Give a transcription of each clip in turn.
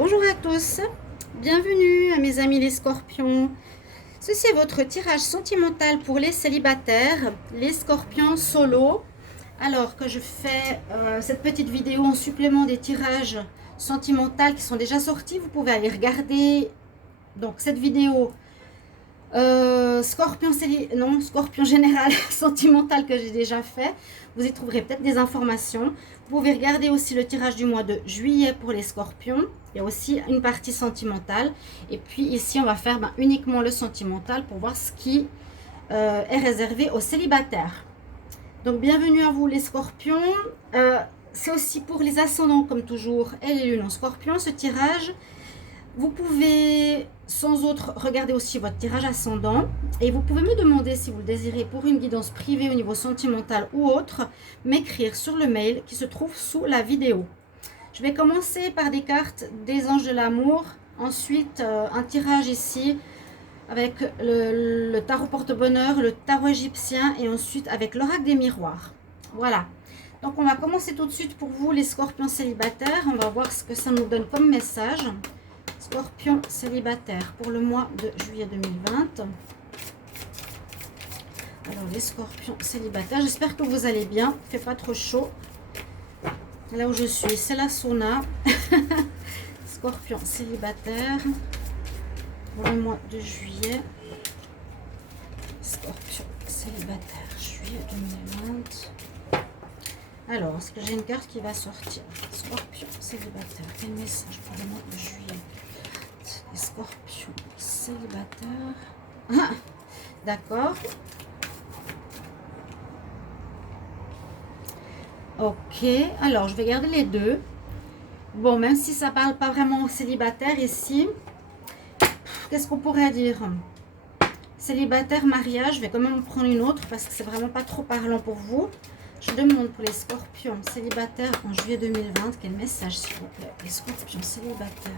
Bonjour à tous, bienvenue à mes amis les scorpions. Ceci est votre tirage sentimental pour les célibataires, les scorpions solo. Alors que je fais cette petite vidéo en supplément des tirages sentimentaux qui sont déjà sortis, vous pouvez aller regarder donc cette vidéo Scorpion général sentimental que j'ai déjà fait. Vous y trouverez peut-être des informations. Vous pouvez regarder aussi le tirage du mois de juillet pour les scorpions. Il y a aussi une partie sentimentale. Et puis ici, on va faire uniquement le sentimental pour voir ce qui est réservé aux célibataires. Donc, bienvenue à vous les scorpions. C'est aussi pour les ascendants, comme toujours, et les lunes en scorpion, ce tirage. Vous pouvez sans autre regarder aussi votre tirage ascendant et vous pouvez me demander si vous le désirez pour une guidance privée au niveau sentimental ou autre, m'écrire sur le mail qui se trouve sous la vidéo. Je vais commencer par des cartes des anges de l'amour, ensuite un tirage ici avec le tarot porte-bonheur, le tarot égyptien et ensuite avec l'oracle des miroirs. Voilà. Donc on va commencer tout de suite pour vous les scorpions célibataires. On va voir ce que ça nous donne comme message. Scorpion célibataire pour le mois de juillet 2020. Alors les scorpions célibataires, j'espère que vous allez bien. Il ne fait pas trop chaud. Là où je suis, c'est la sauna. Scorpion célibataire pour le mois de juillet. Scorpion célibataire, juillet 2020. Alors, est-ce que j'ai une carte qui va sortir? Scorpion célibataire, quel message pour le mois de juillet? Les scorpions célibataires. Ah, d'accord. Ok, alors je vais garder les deux. Bon, même si ça parle pas vraiment célibataire ici, qu'est-ce qu'on pourrait dire? Célibataire, mariage, je vais quand même prendre une autre parce que c'est vraiment pas trop parlant pour vous. Je demande pour les scorpions célibataires en juillet 2020, quel message s'il vous plaît? Les scorpions célibataires.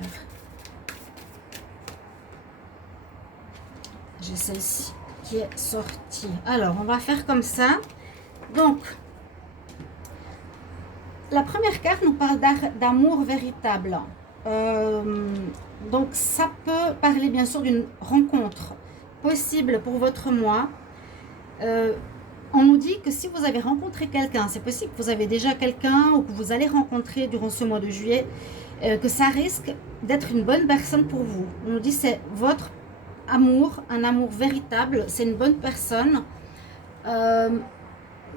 J'ai celle-ci qui est sortie. Alors, on va faire comme ça. Donc, la première carte nous parle d'amour véritable. Donc, ça peut parler bien sûr d'une rencontre possible pour votre mois. On nous dit que si vous avez rencontré quelqu'un, c'est possible que vous avez déjà quelqu'un ou que vous allez rencontrer durant ce mois de juillet, que ça risque d'être une bonne personne pour vous. On nous dit que c'est votre amour, un amour véritable, c'est une bonne personne.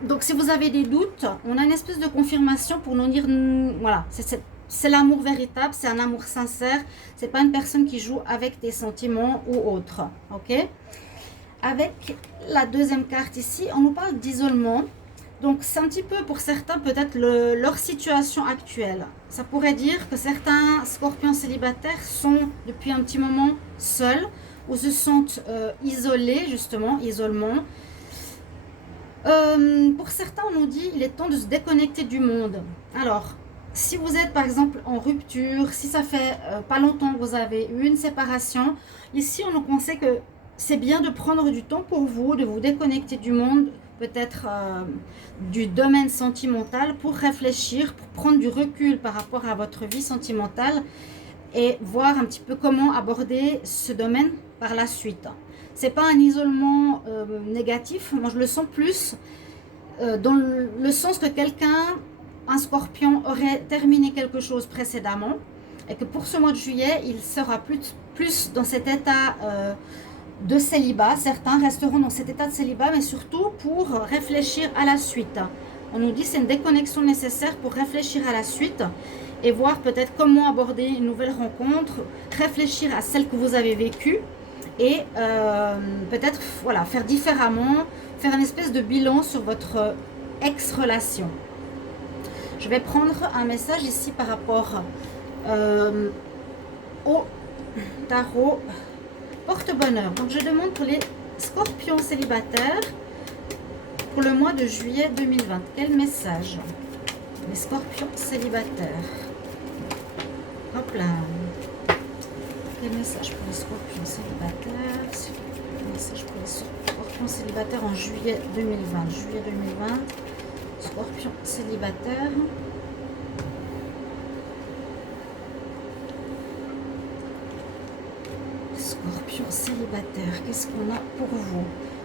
Donc si vous avez des doutes, on a une espèce de confirmation pour nous dire, voilà, c'est l'amour véritable, c'est un amour sincère, c'est pas une personne qui joue avec des sentiments ou autre, ok? Avec la deuxième carte ici, on nous parle d'isolement. Donc c'est un petit peu pour certains peut-être leur situation actuelle. Ça pourrait dire que certains scorpions célibataires sont depuis un petit moment seuls ou se sentent isolés, justement, isolement. Pour certains, on nous dit il est temps de se déconnecter du monde. Alors, si vous êtes par exemple en rupture, si ça fait pas longtemps que vous avez eu une séparation, ici on nous conseille que c'est bien de prendre du temps pour vous, de vous déconnecter du monde, peut-être du domaine sentimental pour réfléchir, pour prendre du recul par rapport à votre vie sentimentale et voir un petit peu comment aborder ce domaine par la suite. C'est pas un isolement négatif, moi je le sens plus dans le sens que quelqu'un, un scorpion, aurait terminé quelque chose précédemment et que pour ce mois de juillet, il sera plus dans cet état de célibat. Certains resteront dans cet état de célibat, mais surtout pour réfléchir à la suite. On nous dit que c'est une déconnexion nécessaire pour réfléchir à la suite et voir peut-être comment aborder une nouvelle rencontre, réfléchir à celle que vous avez vécue et peut-être voilà, faire différemment, faire une espèce de bilan sur votre ex-relation. Je vais prendre un message ici par rapport au tarot porte-bonheur. Donc je demande pour les scorpions célibataires pour le mois de juillet 2020. Quel message? Les scorpions célibataires. Hop là. Quel message pour les scorpions célibataires? Quel message pour les scorpions célibataires en juillet 2020? Juillet 2020. Scorpion célibataire. célibataire, qu'est-ce qu'on a pour vous?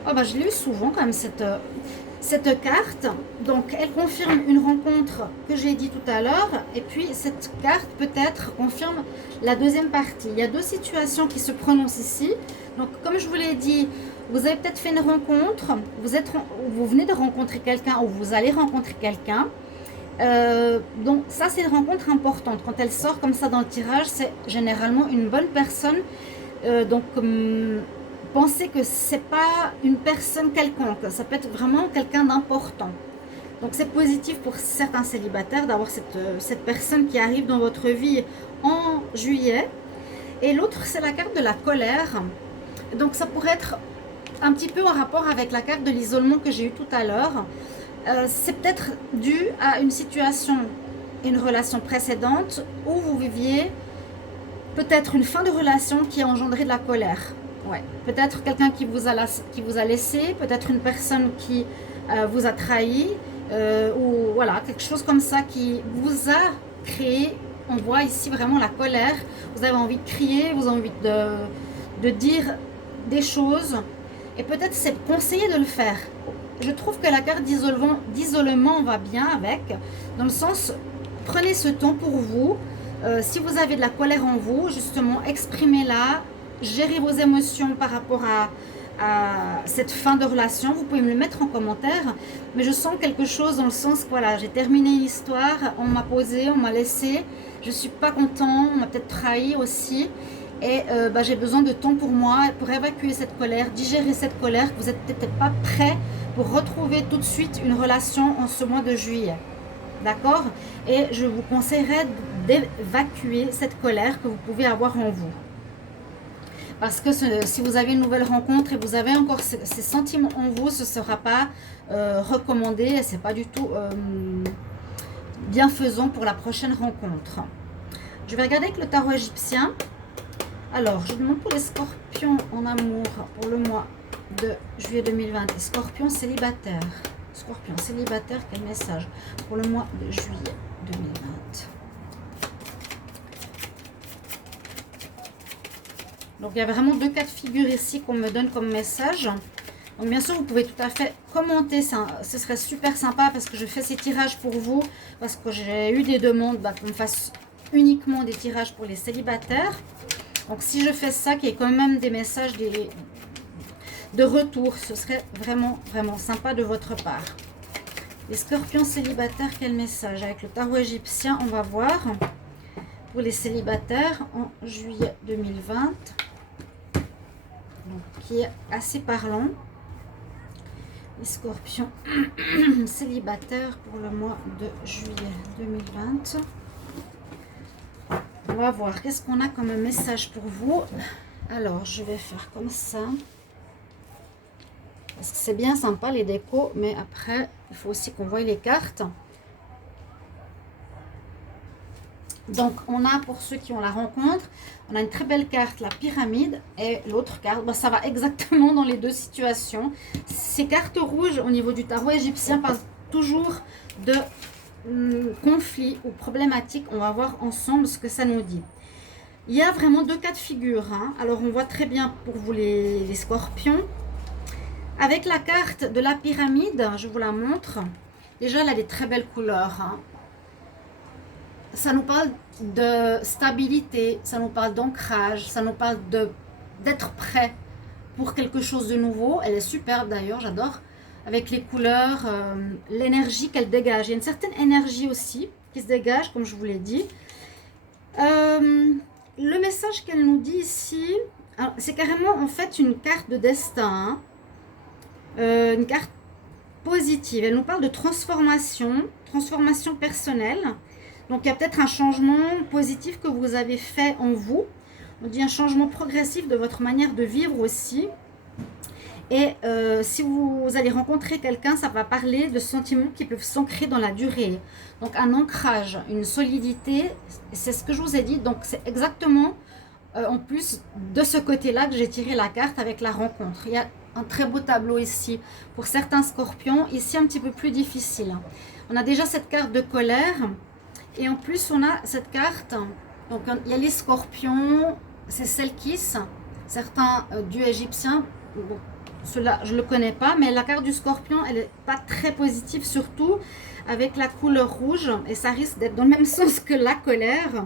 Oh bah, je l'ai eu souvent quand même cette carte. Donc elle confirme une rencontre que j'ai dit tout à l'heure. Et puis cette carte peut-être confirme la deuxième partie. Il y a deux situations qui se prononcent ici. Donc comme je vous l'ai dit, vous avez peut-être fait une rencontre, vous venez de rencontrer quelqu'un ou vous allez rencontrer quelqu'un. Donc ça c'est une rencontre importante. Quand elle sort comme ça dans le tirage, c'est généralement une bonne personne. Donc pensez que c'est pas une personne quelconque, ça peut être vraiment quelqu'un d'important. Donc c'est positif pour certains célibataires d'avoir cette personne qui arrive dans votre vie en juillet. Et l'autre c'est la carte de la colère. Donc ça pourrait être un petit peu en rapport avec la carte de l'isolement que j'ai eu tout à l'heure. C'est peut-être dû à une situation, une relation précédente où vous viviez peut-être une fin de relation qui a engendré de la colère. Ouais. Peut-être quelqu'un qui vous a laissé, peut-être une personne qui vous a trahi, ou voilà, quelque chose comme ça qui vous a créé. On voit ici vraiment la colère. Vous avez envie de crier, vous avez envie de dire des choses. Et peut-être c'est conseillé de le faire. Je trouve que la carte d'isolement va bien avec, dans le sens, prenez ce temps pour vous. Si vous avez de la colère en vous, justement, exprimez-la, gérez vos émotions par rapport à cette fin de relation. Vous pouvez me le mettre en commentaire, mais je sens quelque chose dans le sens que voilà, j'ai terminé l'histoire, on m'a posé, on m'a laissé, je suis pas content, on m'a peut-être trahi aussi. Et j'ai besoin de temps pour moi, pour évacuer cette colère, digérer cette colère, que vous n'êtes peut-être pas prêt pour retrouver tout de suite une relation en ce mois de juillet. D'accord? Et je vous conseillerais d'évacuer cette colère que vous pouvez avoir en vous. Parce que si vous avez une nouvelle rencontre et vous avez encore ces sentiments en vous, ce ne sera pas recommandé et ce n'est pas du tout bienfaisant pour la prochaine rencontre. Je vais regarder avec le tarot égyptien. Alors, je demande pour les scorpions en amour pour le mois de juillet 2020. Les scorpions célibataires. Scorpion célibataire, quel message pour le mois de juillet 2020? Donc il y a vraiment deux cas de figure ici qu'on me donne comme message. Donc bien sûr vous pouvez tout à fait commenter, ce serait super sympa parce que je fais ces tirages pour vous, parce que j'ai eu des demandes qu'on fasse uniquement des tirages pour les célibataires. Donc si je fais ça, qu'il y ait quand même des messages de retour, ce serait vraiment sympa de votre part. Les scorpions célibataires, quel message? Avec le tarot égyptien, on va voir pour les célibataires en juillet 2020, donc, qui est assez parlant. Les scorpions célibataires pour le mois de juillet 2020. On va voir qu'est-ce qu'on a comme message pour vous. Alors je vais faire comme ça. Parce que c'est bien sympa les décos, mais après, il faut aussi qu'on voie les cartes. Donc, on a, pour ceux qui ont la rencontre, on a une très belle carte, la pyramide, et l'autre carte, ça va exactement dans les deux situations. Ces cartes rouges, au niveau du tarot égyptien, parlent toujours de conflits ou problématiques. On va voir ensemble ce que ça nous dit. Il y a vraiment deux cas de figure. Alors, on voit très bien pour vous les scorpions. Avec la carte de la pyramide, je vous la montre. Déjà, elle a des très belles couleurs. Ça nous parle de stabilité, ça nous parle d'ancrage, ça nous parle d'être prêt pour quelque chose de nouveau. Elle est superbe d'ailleurs, j'adore. Avec les couleurs, l'énergie qu'elle dégage. Il y a une certaine énergie aussi qui se dégage, comme je vous l'ai dit. Le message qu'elle nous dit ici, c'est carrément en fait une carte de destin. Une carte positive. Elle nous parle de transformation personnelle. Donc il y a peut-être un changement positif que vous avez fait en vous. On dit un changement progressif de votre manière de vivre aussi. Et si vous allez rencontrer quelqu'un, ça va parler de sentiments qui peuvent s'ancrer dans la durée. Donc un ancrage, une solidité, c'est ce que je vous ai dit. Donc c'est exactement en plus de ce côté-là que j'ai tiré la carte avec la rencontre. Il y a un très beau tableau ici pour certains scorpions, ici un petit peu plus difficile. On a déjà cette carte de colère et en plus on a cette carte, donc il y a les scorpions, c'est Selkis, certains dieux égyptiens. Bon, cela, je ne le connais pas, mais la carte du scorpion, elle n'est pas très positive, surtout avec la couleur rouge, et ça risque d'être dans le même sens que la colère.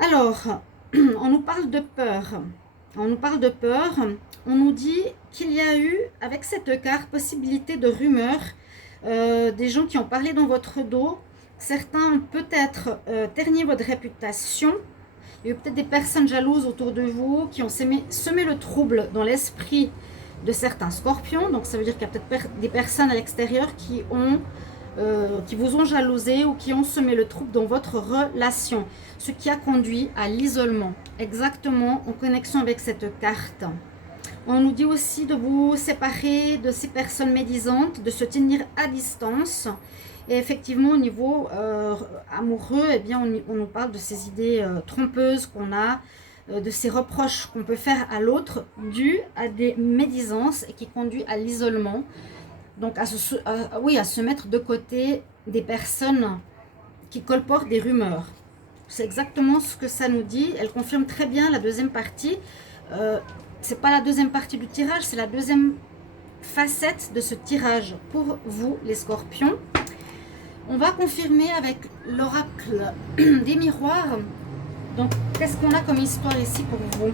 Alors, on nous parle de peur. On nous parle de peur. On nous dit qu'il y a eu, avec cette carte, possibilité de rumeurs, des gens qui ont parlé dans votre dos. Certains ont peut-être terni votre réputation. Il y a eu peut-être des personnes jalouses autour de vous qui ont semé le trouble dans l'esprit de certains scorpions. Donc ça veut dire qu'il y a peut-être des personnes à l'extérieur qui vous ont jalousé ou qui ont semé le trouble dans votre relation. Ce qui a conduit à l'isolement. Exactement en connexion avec cette carte. On nous dit aussi de vous séparer de ces personnes médisantes, de se tenir à distance. Et effectivement, au niveau amoureux, eh bien, on nous parle de ces idées trompeuses qu'on a, de ces reproches qu'on peut faire à l'autre, dus à des médisances et qui conduit à l'isolement. Donc, à se mettre de côté des personnes qui colportent des rumeurs. C'est exactement ce que ça nous dit. Elle confirme très bien la deuxième partie. C'est pas la deuxième partie du tirage, c'est la deuxième facette de ce tirage pour vous, les scorpions. On va confirmer avec l'oracle des miroirs. Donc, qu'est-ce qu'on a comme histoire ici pour vous?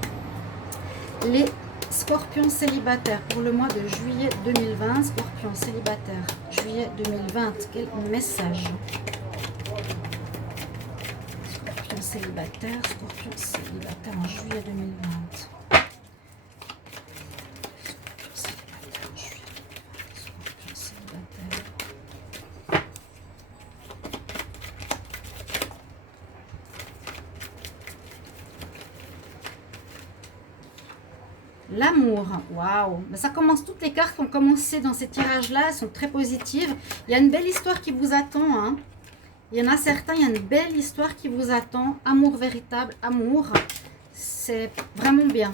Les scorpions célibataires pour le mois de juillet 2020. Scorpions célibataires, juillet 2020. Quel message? Scorpions célibataires en juillet 2020. L'amour, waouh, ça commence, toutes les cartes qui ont commencé dans ces tirages-là sont très positives. Il y a une belle histoire qui vous attend, hein. Il y en a certains, il y a une belle histoire qui vous attend. Amour véritable, amour, c'est vraiment bien.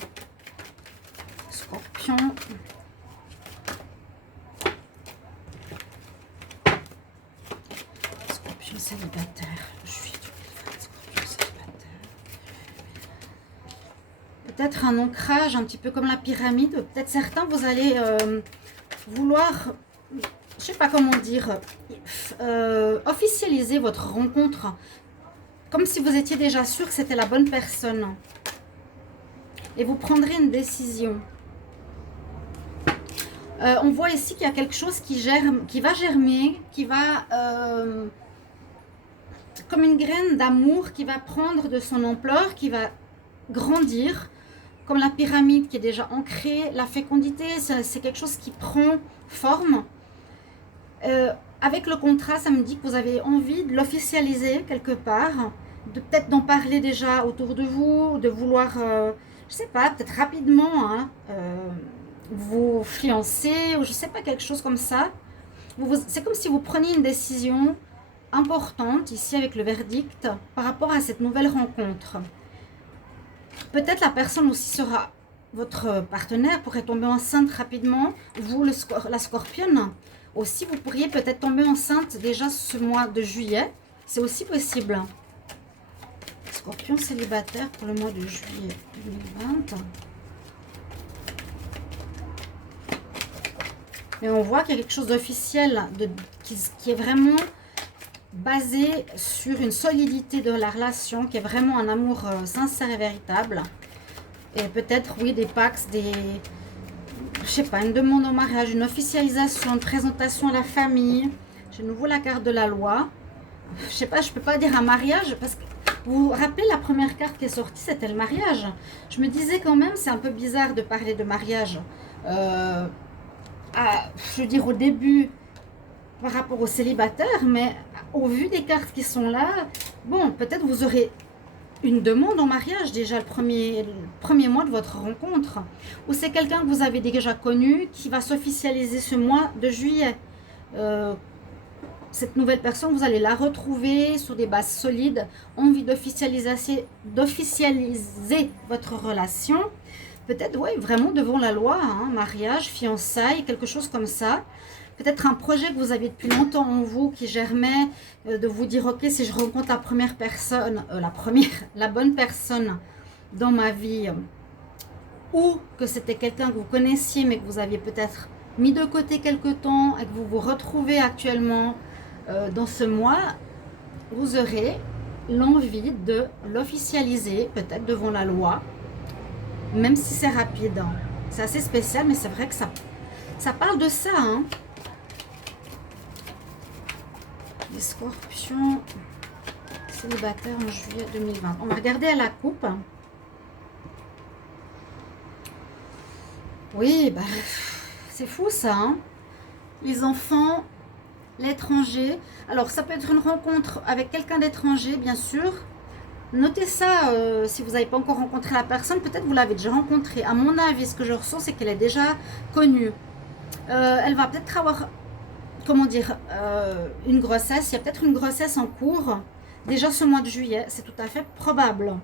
Scorpion. Scorpion célibataire. Peut-être un ancrage un petit peu comme la pyramide. Peut-être certains, vous allez vouloir, je sais pas comment dire, officialiser votre rencontre. Comme si vous étiez déjà sûr que c'était la bonne personne. Et vous prendrez une décision. On voit ici qu'il y a quelque chose qui va germer, qui va... comme une graine d'amour qui va prendre de son ampleur, qui va grandir. Comme la pyramide qui est déjà ancrée, la fécondité, c'est quelque chose qui prend forme. Avec le contrat, ça me dit que vous avez envie de l'officialiser quelque part, de peut-être d'en parler déjà autour de vous, de vouloir, je sais pas, peut-être rapidement, hein, vous fiancer, ou je sais pas, quelque chose comme ça. C'est comme si vous preniez une décision importante, ici avec le verdict, par rapport à cette nouvelle rencontre. Peut-être la personne aussi sera votre partenaire, pourrait tomber enceinte rapidement. Vous, la scorpionne, aussi, vous pourriez peut-être tomber enceinte déjà ce mois de juillet. C'est aussi possible. Scorpion célibataire pour le mois de juillet 2020. Et on voit qu'il y a quelque chose d'officiel, qui est vraiment basé sur une solidité de la relation, qui est vraiment un amour sincère et véritable. Et peut-être, oui, des pactes, je sais pas, une demande au mariage, une officialisation, une présentation à la famille. J'ai de nouveau la carte de la loi. Je sais pas, je peux pas dire un mariage, parce que vous vous rappelez la première carte qui est sortie, c'était le mariage. Je me disais quand même, c'est un peu bizarre de parler de mariage. Je veux dire, au début, par rapport aux célibataires, mais au vu des cartes qui sont là, bon, peut-être vous aurez une demande en mariage déjà le premier mois de votre rencontre. Ou c'est quelqu'un que vous avez déjà connu qui va s'officialiser ce mois de juillet. Cette nouvelle personne, vous allez la retrouver sur des bases solides, envie d'officialiser votre relation. Peut-être, oui, vraiment devant la loi, hein, mariage, fiançailles, quelque chose comme ça. Peut-être un projet que vous aviez depuis longtemps en vous qui germait, de vous dire, ok, si je rencontre la première personne, la bonne personne dans ma vie, ou que c'était quelqu'un que vous connaissiez mais que vous aviez peut-être mis de côté quelque temps et que vous vous retrouvez actuellement dans ce mois, vous aurez l'envie de l'officialiser, peut-être devant la loi, même si c'est rapide. Hein. C'est assez spécial, mais c'est vrai que ça parle de ça. Hein. Les scorpions célibataires en juillet 2020. On va regarder à la coupe. Oui, bah, c'est fou ça. Hein. Les enfants, l'étranger. Alors, ça peut être une rencontre avec quelqu'un d'étranger, bien sûr. Notez ça si vous n'avez pas encore rencontré la personne. Peut-être vous l'avez déjà rencontrée. À mon avis, ce que je ressens, c'est qu'elle est déjà connue. Elle va peut-être avoir, comment dire, une grossesse. Il y a peut-être une grossesse en cours. Déjà ce mois de juillet, c'est tout à fait probable.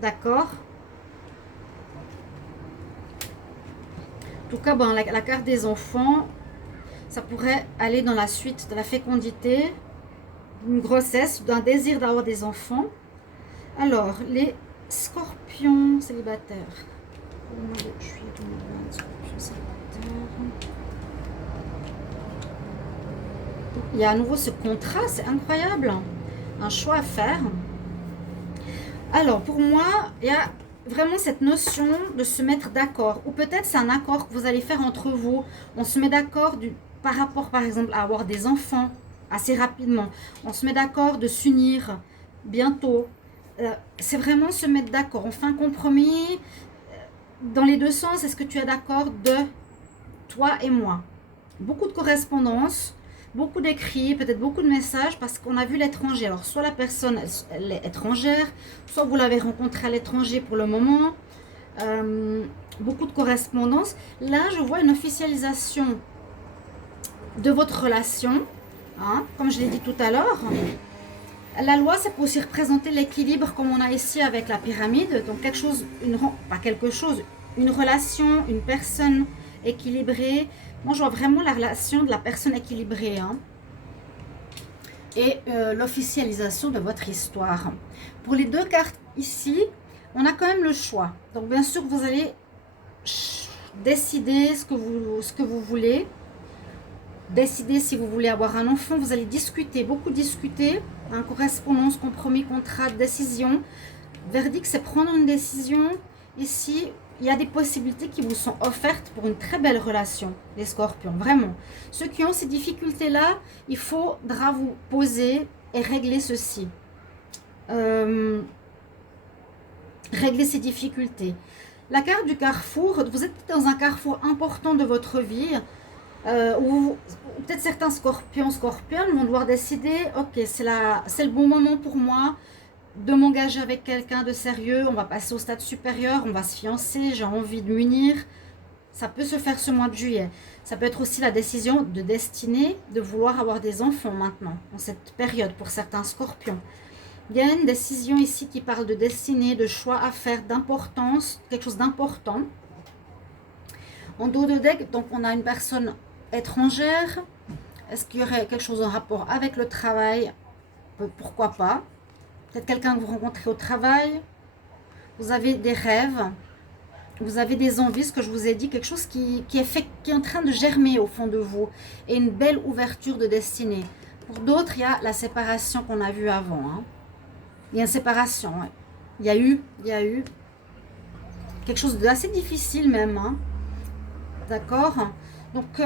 D'accord? En tout cas, bon, la carte des enfants, ça pourrait aller dans la suite de la fécondité, d'une grossesse, d'un désir d'avoir des enfants. Alors, les scorpions célibataires. Pour le mois de juillet 2020, scorpions célibataires. Il y a à nouveau ce contrat, c'est incroyable. Un choix à faire. Alors, pour moi, il y a vraiment cette notion de se mettre d'accord. Ou peut-être c'est un accord que vous allez faire entre vous. On se met d'accord par rapport, par exemple, à avoir des enfants assez rapidement. On se met d'accord de s'unir bientôt. C'est vraiment se mettre d'accord. On fait un compromis dans les deux sens. Est-ce que tu es d'accord de toi et moi? Beaucoup de correspondance, beaucoup d'écrits, peut-être beaucoup de messages parce qu'on a vu l'étranger. Alors, soit la personne elle est étrangère, soit vous l'avez rencontrée à l'étranger pour le moment. Beaucoup de correspondance. Là, je vois une officialisation de votre relation. Hein, comme je l'ai dit tout à l'heure. La loi, ça peut aussi représenter l'équilibre comme on a ici avec la pyramide. Donc quelque chose, pas quelque chose, une relation, une personne équilibrée. Moi, je vois vraiment la relation de la personne équilibrée. Hein. Et l'officialisation de votre histoire. Pour les deux cartes ici, on a quand même le choix. Donc bien sûr, vous allez décider ce que vous voulez. Décider si vous voulez avoir un enfant. Vous allez discuter, beaucoup discuter. Hein, correspondance, compromis, contrat, décision. Verdict, c'est prendre une décision. Ici, il y a des possibilités qui vous sont offertes pour une très belle relation, les scorpions, vraiment. Ceux qui ont ces difficultés-là, il faudra vous poser et régler ceci. Régler ces difficultés. La carte du carrefour, vous êtes dans un carrefour important de votre vie, où peut-être certains scorpions vont devoir décider, ok, c'est le bon moment pour moi de m'engager avec quelqu'un de sérieux, on va passer au stade supérieur, on va se fiancer, j'ai envie de m'unir. Ça peut se faire ce mois de juillet. Ça peut être aussi la décision de destinée de vouloir avoir des enfants maintenant, en cette période pour certains scorpions. Il y a une décision ici qui parle de destinée, de choix à faire, d'importance, quelque chose d'important. En dos de deck, donc on a une personne étrangère. Est-ce qu'il y aurait quelque chose en rapport avec le travail? Pourquoi pas? Peut-être quelqu'un que vous rencontrez au travail. Vous avez des rêves. Vous avez des envies, ce que je vous ai dit. Quelque chose qui est en train de germer au fond de vous. Et une belle ouverture de destinée. Pour d'autres, il y a la séparation qu'on a vue avant. Hein. Il y a une séparation. Ouais. Il y a eu quelque chose d'assez difficile même. Hein. D'accord? Donc,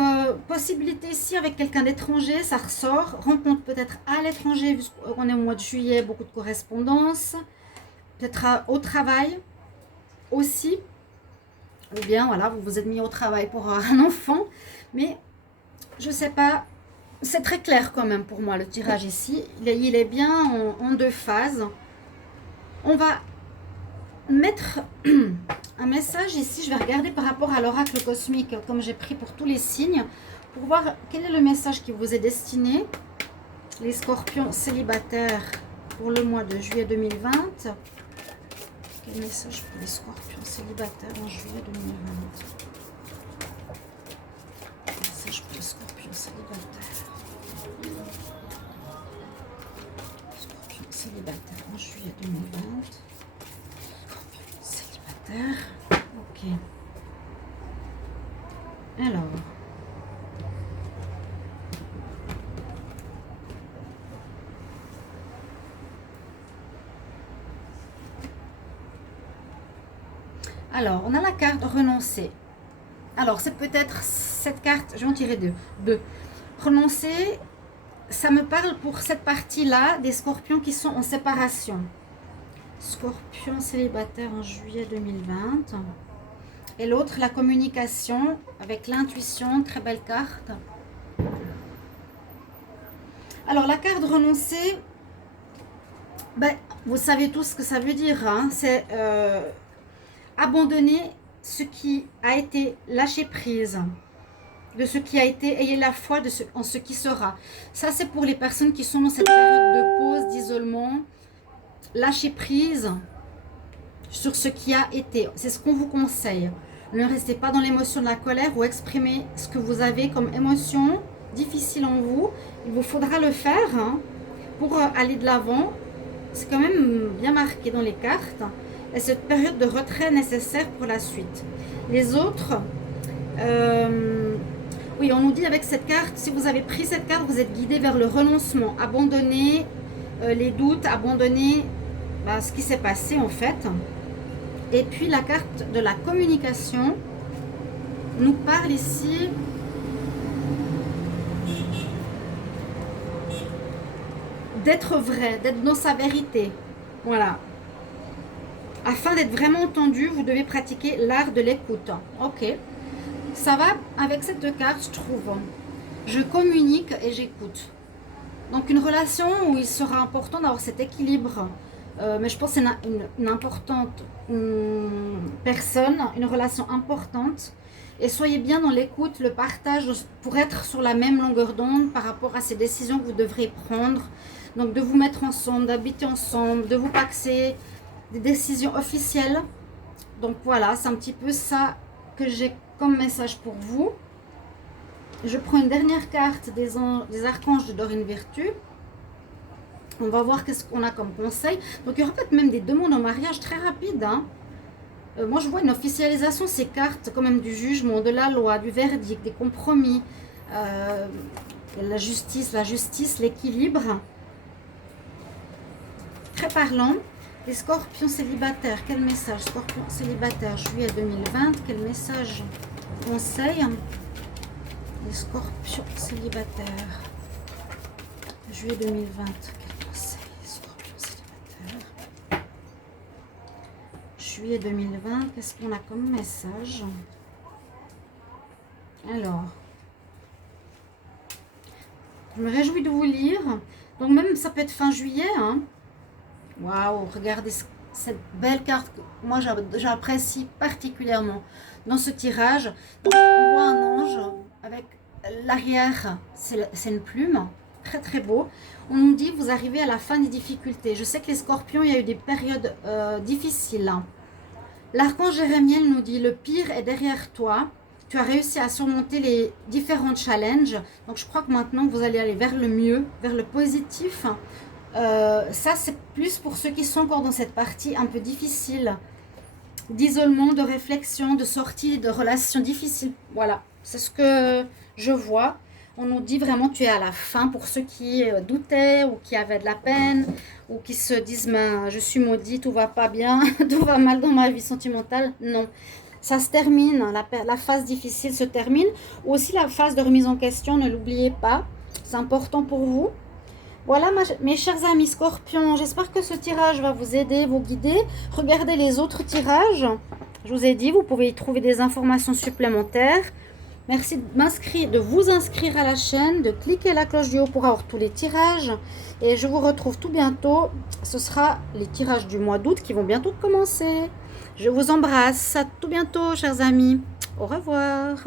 possibilité ici avec quelqu'un d'étranger, ça ressort. Rencontre peut-être à l'étranger, puisqu'on est au mois de juillet, beaucoup de correspondance. Peut-être au travail aussi. Ou bien, voilà, vous vous êtes mis au travail pour un enfant. Mais, je ne sais pas. C'est très clair quand même pour moi, le tirage ici. Il est bien en deux phases. On va mettre un message ici. Je vais regarder par rapport à l'oracle cosmique, comme j'ai pris pour tous les signes, pour voir quel est le message qui vous est destiné, les scorpions célibataires, pour le mois de juillet 2020. Quel message pour les scorpions célibataires en juillet 2020? Quel message pour les scorpions célibataires? Scorpions célibataires en juillet 2020. Ok. Ok. Alors. Alors, on a la carte renoncer. Alors, c'est peut-être cette carte, je vais en tirer deux. Renoncer, ça me parle pour cette partie-là des scorpions qui sont en séparation. Scorpion célibataire en juillet 2020. Et l'autre, la communication avec l'intuition, très belle carte. Alors, la carte renoncer, ben, vous savez tous ce que ça veut dire. Hein, c'est abandonner ce qui a été lâché prise, de ce qui a été, ayez la foi en ce qui sera. Ça, c'est pour les personnes qui sont dans cette période de pause, d'isolement, lâcher prise sur ce qui a été. C'est ce qu'on vous conseille. Ne restez pas dans l'émotion de la colère ou exprimez ce que vous avez comme émotion difficile en vous. Il vous faudra le faire hein, pour aller de l'avant. C'est quand même bien marqué dans les cartes. Et cette période de retrait nécessaire pour la suite. Les autres, oui, on nous dit avec cette carte, si vous avez pris cette carte, vous êtes guidé vers le renoncement, abandonner les doutes, abandonner ce qui s'est passé en fait. Et puis la carte de la communication nous parle ici d'être vrai, d'être dans sa vérité. Voilà. Afin d'être vraiment entendu, vous devez pratiquer l'art de l'écoute. Ok. Ça va avec cette carte, je trouve. Je communique et j'écoute. Donc une relation où il sera important d'avoir cet équilibre. Mais je pense que c'est une importante personne, une relation importante. Et soyez bien dans l'écoute, le partage pour être sur la même longueur d'onde par rapport à ces décisions que vous devrez prendre. Donc de vous mettre ensemble, d'habiter ensemble, de vous paxer, des décisions officielles. Donc voilà, c'est un petit peu ça que j'ai comme message pour vous. Je prends une dernière carte des archanges de Dorine Virtue. On va voir qu'est-ce qu'on a comme conseil. Donc il y aura peut-être même des demandes en mariage très rapides. Hein. Moi je vois une officialisation de ces cartes, quand même du jugement, de la loi, du verdict, des compromis, la justice, l'équilibre. Très parlant. Les scorpions célibataires, quel message? Scorpion célibataire, juillet 2020, quel message conseil? Les scorpions célibataires, juillet 2020, quel conseil? Scorpions célibataires, juillet 2020, qu'est-ce qu'on a comme message? Alors, je me réjouis de vous lire. Donc même ça peut être fin juillet, hein. Waouh, regardez cette belle carte que moi j'apprécie particulièrement dans ce tirage. Donc, on voit un ange avec l'arrière, c'est une plume, très très beau. On nous dit vous arrivez à la fin des difficultés. Je sais que les scorpions, il y a eu des périodes difficiles. Hein. L'archange Jérémiel nous dit le pire est derrière toi. Tu as réussi à surmonter les différents challenges. Donc je crois que maintenant vous allez aller vers le mieux, vers le positif. Ça c'est plus pour ceux qui sont encore dans cette partie un peu difficile d'isolement, de réflexion, de sortie, de relations difficiles. Voilà, c'est ce que je vois. On nous dit vraiment tu es à la fin pour ceux qui doutaient ou qui avaient de la peine ou qui se disent mais je suis maudit, tout va pas bien, tout va mal dans ma vie sentimentale. Non, ça se termine, la phase difficile se termine. Ou aussi la phase de remise en question, ne l'oubliez pas, c'est important pour vous. Voilà mes chers amis scorpions, j'espère que ce tirage va vous aider, vous guider. Regardez les autres tirages. Je vous ai dit, vous pouvez y trouver des informations supplémentaires. Merci de vous inscrire à la chaîne, de cliquer la cloche du haut pour avoir tous les tirages. Et je vous retrouve tout bientôt. Ce sera les tirages du mois d'août qui vont bientôt commencer. Je vous embrasse. À tout bientôt, chers amis. Au revoir.